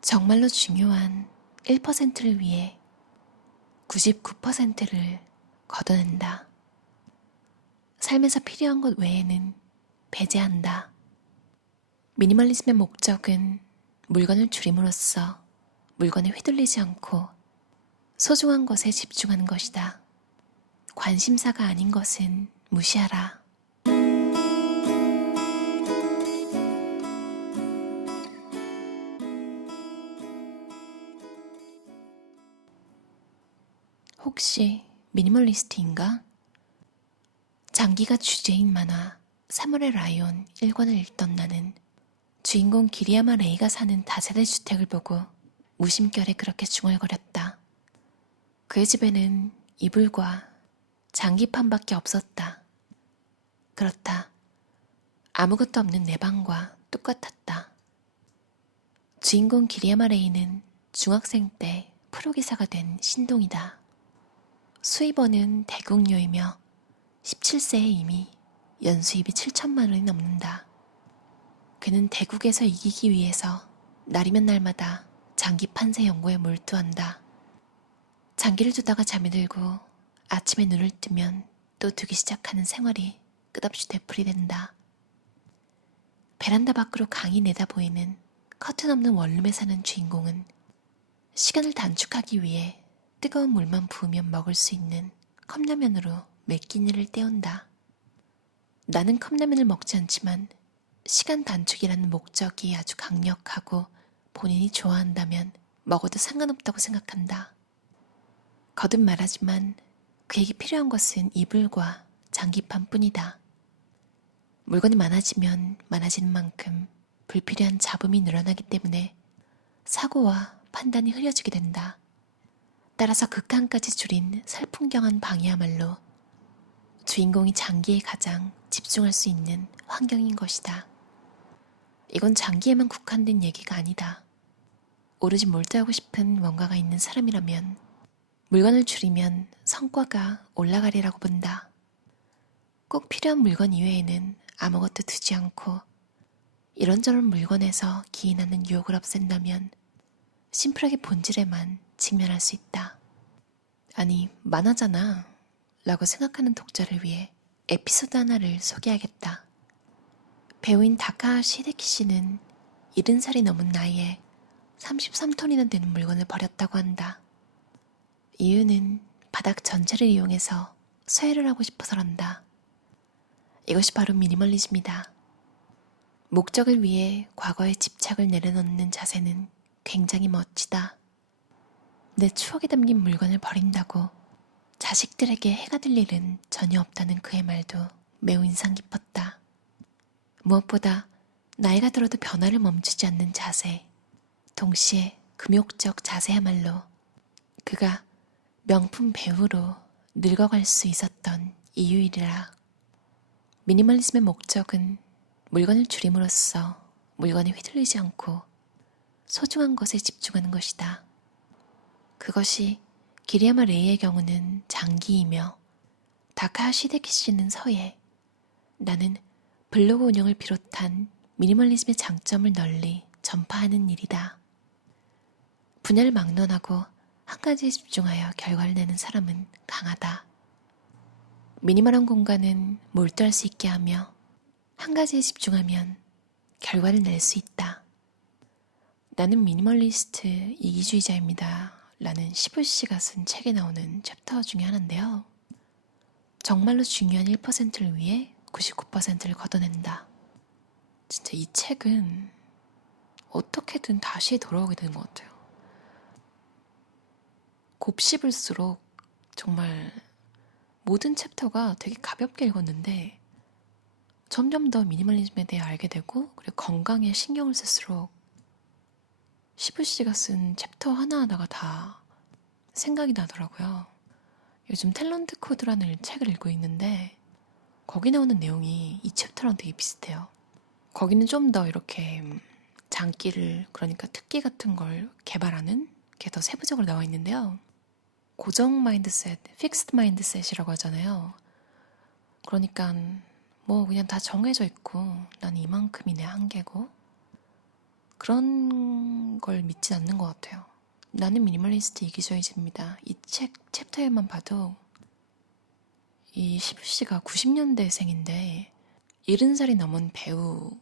정말로 중요한 1%를 위해 99%를 걷어낸다. 삶에서 필요한 것 외에는 배제한다. 미니멀리즘의 목적은 물건을 줄임으로써 물건에 휘둘리지 않고 소중한 것에 집중하는 것이다. 관심사가 아닌 것은 무시하라. 혹시 미니멀리스트인가? 장기가 주제인 만화 3월의 라이온 1권을 읽던 나는 주인공 기리야마 레이가 사는 다세대 주택을 보고 무심결에 그렇게 중얼거렸다. 그의 집에는 이불과 장기판밖에 없었다. 그렇다. 아무것도 없는 내 방과 똑같았다. 주인공 기리야마 레이는 중학생 때 프로기사가 된 신동이다. 수입원은 대국료이며 17세에 이미 연수입이 7천만 원이 넘는다. 그는 대국에서 이기기 위해서 날이면 날마다 장기 판세 연구에 몰두한다. 장기를 두다가 잠이 들고 아침에 눈을 뜨면 또 두기 시작하는 생활이 끝없이 되풀이된다. 베란다 밖으로 강이 내다보이는 커튼 없는 원룸에 사는 주인공은 시간을 단축하기 위해 뜨거운 물만 부으면 먹을 수 있는 컵라면으로 몇 끼니를 때운다. 나는 컵라면을 먹지 않지만 시간 단축이라는 목적이 아주 강력하고 본인이 좋아한다면 먹어도 상관없다고 생각한다. 거듭 말하지만 그에게 필요한 것은 이불과 장기판뿐이다. 물건이 많아지면 많아지는 만큼 불필요한 잡음이 늘어나기 때문에 사고와 판단이 흐려지게 된다. 따라서 극한까지 줄인 살풍경한 방이야말로 주인공이 장기에 가장 집중할 수 있는 환경인 것이다. 이건 장기에만 국한된 얘기가 아니다. 오로지 몰두하고 싶은 뭔가가 있는 사람이라면 물건을 줄이면 성과가 올라가리라고 본다. 꼭 필요한 물건 이외에는 아무것도 두지 않고 이런저런 물건에서 기인하는 유혹을 없앤다면 심플하게 본질에만 직면할 수 있다. 아니, 만화잖아 라고 생각하는 독자를 위해 에피소드 하나를 소개하겠다. 배우인 다카하시 히데키 씨는 70살이 넘은 나이에 33톤이나 되는 물건을 버렸다고 한다. 이유는 바닥 전체를 이용해서 쇠를 하고 싶어서란다. 이것이 바로 미니멀리즘이다. 목적을 위해 과거의 집착을 내려놓는 자세는 굉장히 멋지다. 내 추억에 담긴 물건을 버린다고 자식들에게 해가 될 일은 전혀 없다는 그의 말도 매우 인상 깊었다. 무엇보다 나이가 들어도 변화를 멈추지 않는 자세, 동시에 금욕적 자세야말로 그가 명품 배우로 늙어갈 수 있었던 이유이라. 미니멀리즘의 목적은 물건을 줄임으로써 물건에 휘둘리지 않고 소중한 것에 집중하는 것이다. 그것이 기리야마 레이의 경우는 장기이며 다카하시 히데키 씨는 서예, 나는 블로그 운영을 비롯한 미니멀리즘의 장점을 널리 전파하는 일이다. 분야를 막론하고 한 가지에 집중하여 결과를 내는 사람은 강하다. 미니멀한 공간은 몰두할 수 있게 하며 한 가지에 집중하면 결과를 낼 수 있다. 나는 미니멀리스트 이기주의자입니다 라는 시부씨가 쓴 책에 나오는 챕터 중에 하나인데요. 정말로 중요한 1%를 위해 99%를 걷어낸다. 진짜 이 책은 어떻게든 다시 돌아오게 되는 것 같아요. 곱씹을수록 정말 모든 챕터가 되게 가볍게 읽었는데 점점 더 미니멀리즘에 대해 알게 되고 그리고 건강에 신경을 쓸수록 시부씨가 쓴 챕터 하나하나가 다 생각이 나더라고요. 요즘 탤런트 코드라는 책을 읽고 있는데 거기 나오는 내용이 이 챕터랑 되게 비슷해요. 거기는 좀 더 이렇게 장기를, 그러니까 특기 같은 걸 개발하는 게 더 세부적으로 나와 있는데요. 고정 마인드셋, 픽스드 마인드셋이라고 하잖아요. 그러니까 뭐 그냥 다 정해져 있고 나는 이만큼이 내 한계고 그런 걸 믿진 않는 것 같아요. 나는 미니멀리스트 이기주의자입니다. 이 책 챕터에만 봐도 이 시부 씨가 90년대생인데 70살이 넘은 배우가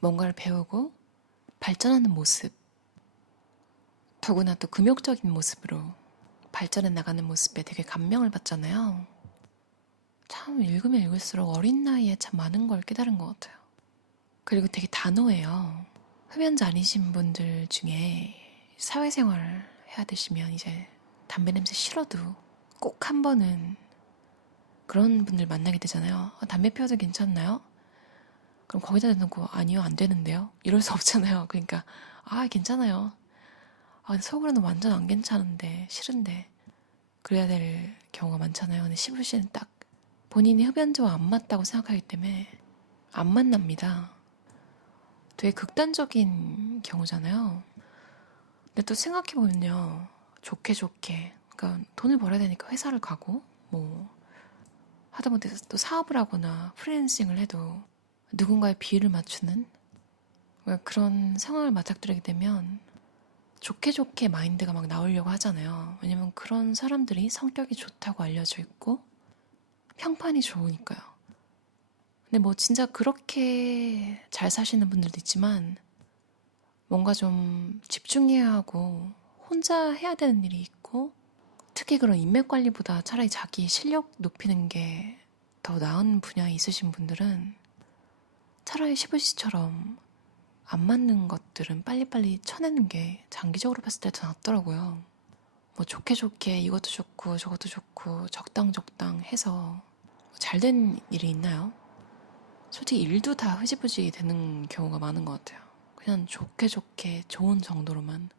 뭔가를 배우고 발전하는 모습, 더구나 또 금욕적인 모습으로 발전해 나가는 모습에 되게 감명을 받잖아요. 참 읽으면 읽을수록 어린 나이에 참 많은 걸 깨달은 것 같아요. 그리고 되게 단호해요. 흡연자 아니신 분들 중에 사회생활 해야 되시면 이제 담배 냄새 싫어도 꼭 한 번은 그런 분들 만나게 되잖아요. 담배 피워도 괜찮나요? 그럼 거기다 대놓고 아니요 안 되는데요? 이럴 수 없잖아요. 그러니까 괜찮아요. 속으로는 완전 안 괜찮은데 싫은데 그래야 될 경우가 많잖아요. 근데 시부 씨는 딱 본인이 흡연자와 안 맞다고 생각하기 때문에 안 만납니다. 되게 극단적인 경우잖아요. 근데 또 생각해보면요. 좋게 그러니까 돈을 벌어야 되니까 회사를 가고 뭐 하다못해 또 사업을 하거나 프리랜싱을 해도 누군가의 비위를 맞추는 그런 상황을 맞닥뜨리게 되면 좋게 마인드가 막 나오려고 하잖아요. 왜냐면 그런 사람들이 성격이 좋다고 알려져 있고 평판이 좋으니까요. 근데 뭐 진짜 그렇게 잘 사시는 분들도 있지만 뭔가 좀 집중해야 하고 혼자 해야 되는 일이 있고 특히 그런 인맥 관리보다 차라리 자기 실력 높이는 게 더 나은 분야에 있으신 분들은 차라리 시부 씨처럼 안 맞는 것들은 빨리빨리 쳐내는 게 장기적으로 봤을 때 더 낫더라고요. 뭐 좋게 이것도 좋고 저것도 좋고 적당 해서 잘 된 일이 있나요? 솔직히 일도 다 흐지부지 되는 경우가 많은 것 같아요. 그냥 좋게 좋은 정도로만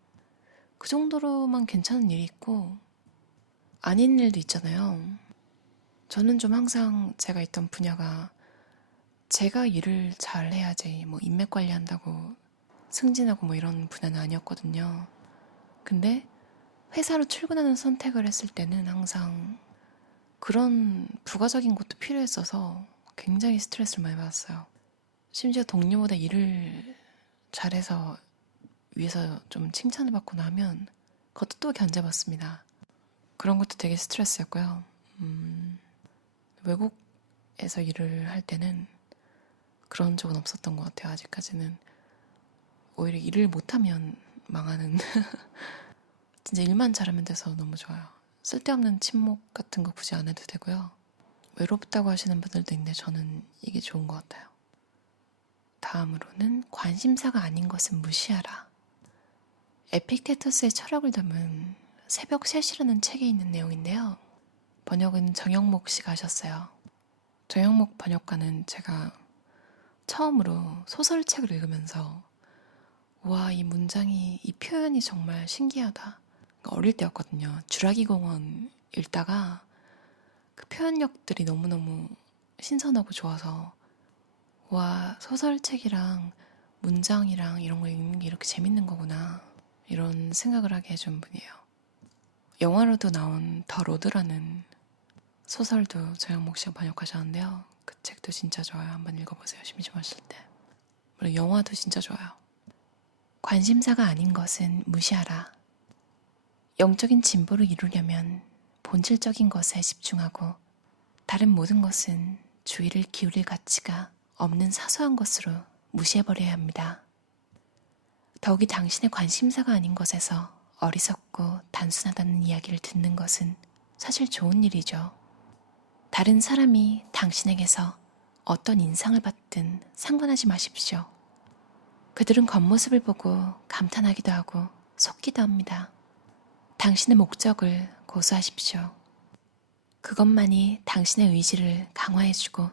그 정도로만 괜찮은 일이 있고 아닌 일도 있잖아요. 저는 좀 항상 제가 있던 분야가 제가 일을 잘 해야지 뭐 인맥 관리한다고 승진하고 뭐 이런 분야는 아니었거든요. 근데 회사로 출근하는 선택을 했을 때는 항상 그런 부가적인 것도 필요했어서 굉장히 스트레스를 많이 받았어요. 심지어 동료보다 일을 잘해서 위에서 좀 칭찬을 받고 나면 그것도 또 견뎌봤습니다. 그런 것도 되게 스트레스였고요. 외국에서 일을 할 때는 그런 적은 없었던 것 같아요. 아직까지는. 오히려 일을 못하면 망하는 진짜 일만 잘하면 돼서 너무 좋아요. 쓸데없는 침묵 같은 거 굳이 안 해도 되고요. 외롭다고 하시는 분들도 있는데 저는 이게 좋은 것 같아요. 다음으로는 관심사가 아닌 것은 무시하라. 에픽테토스의 철학을 담은 새벽 3시라는 책에 있는 내용인데요. 번역은 정영목 씨가 하셨어요. 정영목 번역가는 제가 처음으로 소설책을 읽으면서 와, 이 문장이, 이 표현이 정말 신기하다. 어릴 때였거든요. 주라기 공원 읽다가 그 표현력들이 너무너무 신선하고 좋아서 와, 소설책이랑 문장이랑 이런 거 읽는 게 이렇게 재밌는 거구나. 이런 생각을 하게 해준 분이에요. 영화로도 나온 더 로드라는 소설도 정영목 씨가 번역하셨는데요. 그 책도 진짜 좋아요. 한번 읽어보세요. 심심하실 때. 물론 영화도 진짜 좋아요. 관심사가 아닌 것은 무시하라. 영적인 진보를 이루려면 본질적인 것에 집중하고 다른 모든 것은 주의를 기울일 가치가 없는 사소한 것으로 무시해버려야 합니다. 더욱이 당신의 관심사가 아닌 것에서 어리석고 단순하다는 이야기를 듣는 것은 사실 좋은 일이죠. 다른 사람이 당신에게서 어떤 인상을 받든 상관하지 마십시오. 그들은 겉모습을 보고 감탄하기도 하고 속기도 합니다. 당신의 목적을 고수하십시오. 그것만이 당신의 의지를 강화해주고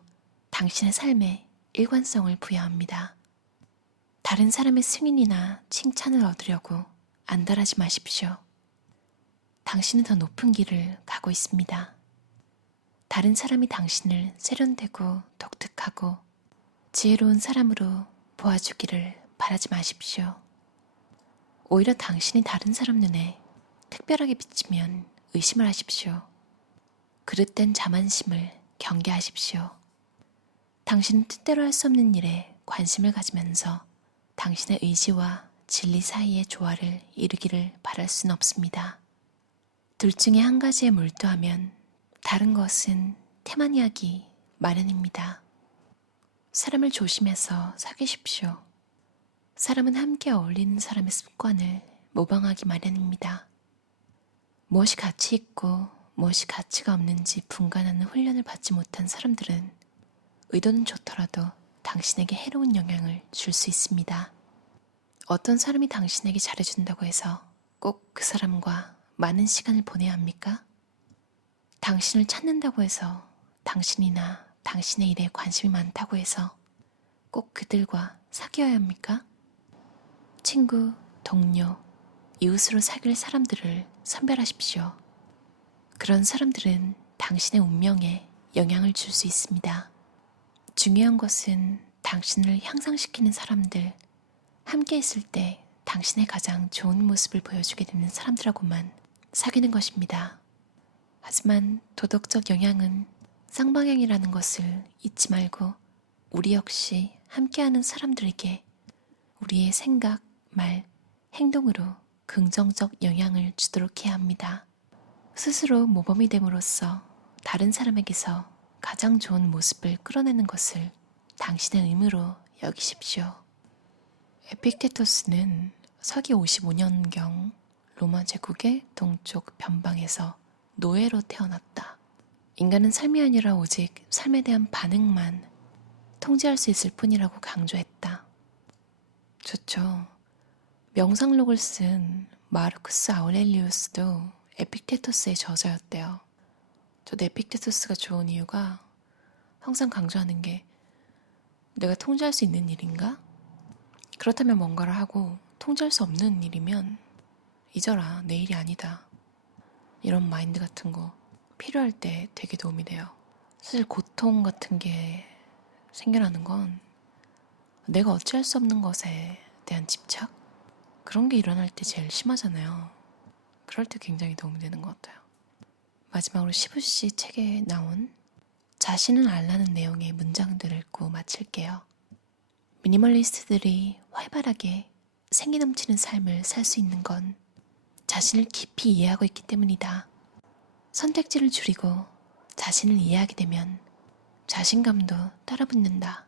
당신의 삶에 일관성을 부여합니다. 다른 사람의 승인이나 칭찬을 얻으려고 안달하지 마십시오. 당신은 더 높은 길을 가고 있습니다. 다른 사람이 당신을 세련되고 독특하고 지혜로운 사람으로 보아주기를 바라지 마십시오. 오히려 당신이 다른 사람 눈에 특별하게 비치면 의심을 하십시오. 그릇된 자만심을 경계하십시오. 당신은 뜻대로 할 수 없는 일에 관심을 가지면서 당신의 의지와 진리 사이의 조화를 이루기를 바랄 수는 없습니다. 둘 중에 한 가지에 몰두하면 다른 것은 태만이하기 마련입니다. 사람을 조심해서 사귀십시오. 사람은 함께 어울리는 사람의 습관을 모방하기 마련입니다. 무엇이 가치 있고 무엇이 가치가 없는지 분간하는 훈련을 받지 못한 사람들은 의도는 좋더라도 당신에게 해로운 영향을 줄 수 있습니다. 어떤 사람이 당신에게 잘해준다고 해서 꼭 그 사람과 많은 시간을 보내야 합니까? 당신을 찾는다고 해서 당신이나 당신의 일에 관심이 많다고 해서 꼭 그들과 사귀어야 합니까? 친구, 동료, 이웃으로 사귈 사람들을 선별하십시오. 그런 사람들은 당신의 운명에 영향을 줄 수 있습니다. 중요한 것은 당신을 향상시키는 사람들, 함께 있을 때 당신의 가장 좋은 모습을 보여주게 되는 사람들하고만 사귀는 것입니다. 하지만 도덕적 영향은 쌍방향이라는 것을 잊지 말고 우리 역시 함께하는 사람들에게 우리의 생각, 말, 행동으로 긍정적 영향을 주도록 해야 합니다. 스스로 모범이 됨으로써 다른 사람에게서 가장 좋은 모습을 끌어내는 것을 당신의 의무로 여기십시오. 에픽테토스는 서기 55년경 로마 제국의 동쪽 변방에서 노예로 태어났다. 인간은 삶이 아니라 오직 삶에 대한 반응만 통제할 수 있을 뿐이라고 강조했다. 좋죠. 명상록을 쓴 마르쿠스 아우렐리우스도 에픽테토스의 저자였대요. 저도 에픽테토스가 좋은 이유가 항상 강조하는 게 내가 통제할 수 있는 일인가? 그렇다면 뭔가를 하고 통제할 수 없는 일이면 잊어라, 내 일이 아니다. 이런 마인드 같은 거 필요할 때 되게 도움이 돼요. 사실 고통 같은 게 생겨나는 건 내가 어찌할 수 없는 것에 대한 집착? 그런 게 일어날 때 제일 심하잖아요. 그럴 때 굉장히 도움이 되는 것 같아요. 마지막으로 시부씨 책에 나온 자신은 알라는 내용의 문장들을 읽고 마칠게요. 미니멀리스트들이 활발하게 생기 넘치는 삶을 살 수 있는 건 자신을 깊이 이해하고 있기 때문이다. 선택지를 줄이고 자신을 이해하게 되면 자신감도 따라붙는다.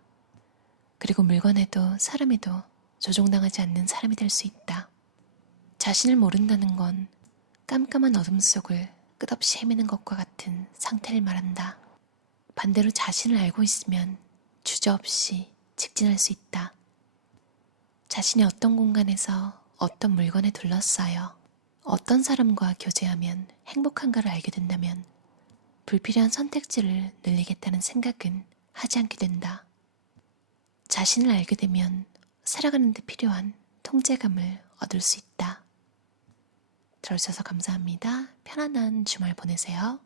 그리고 물건에도 사람에도 조종당하지 않는 사람이 될 수 있다. 자신을 모른다는 건 깜깜한 어둠 속을 끝없이 헤매는 것과 같은 상태를 말한다. 반대로 자신을 알고 있으면 주저없이 직진할 수 있다. 자신이 어떤 공간에서 어떤 물건에 둘러싸여 어떤 사람과 교제하면 행복한가를 알게 된다면 불필요한 선택지를 늘리겠다는 생각은 하지 않게 된다. 자신을 알게 되면 살아가는 데 필요한 통제감을 얻을 수 있다. 들어주셔서 감사합니다. 편안한 주말 보내세요.